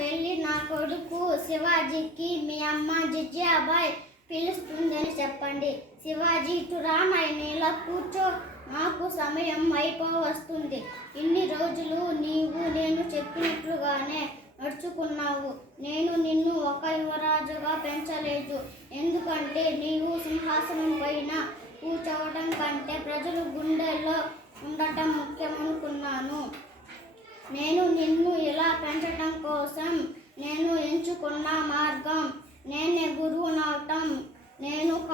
వెళ్ళి నా కొడుకు శివాజీకి మీ అమ్మ జిజ్జాబాయ్ పిలుస్తుందని చెప్పండి. శివాజీ ఇటు రామాయణ ఇలా కూర్చో. నాకు సమయం అయిపో వస్తుంది ఇన్ని రోజులు నీవు నేను చెప్పినట్లుగానే నడుచుకున్నావు. నేను నిన్ను ఒక యువరాజుగా పెంచలేదు. ఎందుకంటే నీవు సింహాసనం పైన కూర్చోవడం కంటే ప్రజలు గుండెల్లో ఉండటం ముఖ్యమనుకున్నాను. నేను నిన్ను ఇలా పెంచ నేను ఎంచుకున్న మార్గం. నేనే గురువునవటం నేను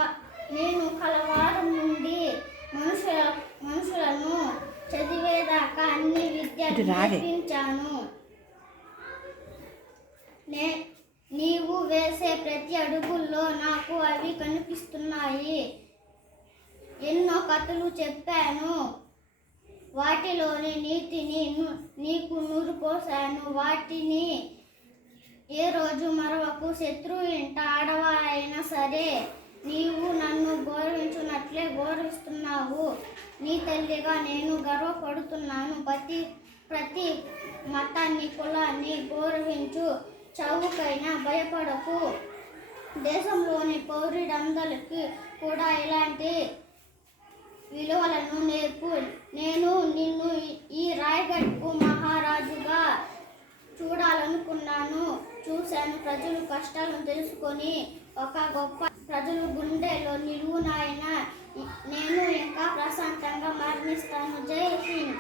నేను కలవారం నుండి మనుషుల మనుషులను చదివేదాకా అన్ని విద్యలు. నేర్పించాను. నే నీవు వేసే ప్రతి అడుగుల్లో నాకు అవి కనిపిస్తున్నాయి. ఎన్నో కథలు చెప్పాను. వాటిలోని నీతిని నీకు నూరు పోసాను. వాటిని ఏ రోజు మరొకకు శత్రువు ఇంట ఆడవారైనా సరే నీవు నన్ను గౌరవించున్నట్లే గౌరవిస్తున్నావు. నీ తల్లిగా నేను గర్వపడుతున్నాను. ప్రతి ప్రతి మతాన్ని కులాన్ని గౌరవించు. చౌకైనా భయపడకు. దేశంలోని పౌరుడందరికీ కూడా ఇలాంటి విలువలను నేర్పు నేను చూశాను. ప్రజలు కష్టాలను తెలుసుకొని ఒక గొప్ప ప్రజలు గుండెలో నిలువునాయన నేను ఇంకా ప్రశాంతంగా మరణిస్తాను. జై హింద్.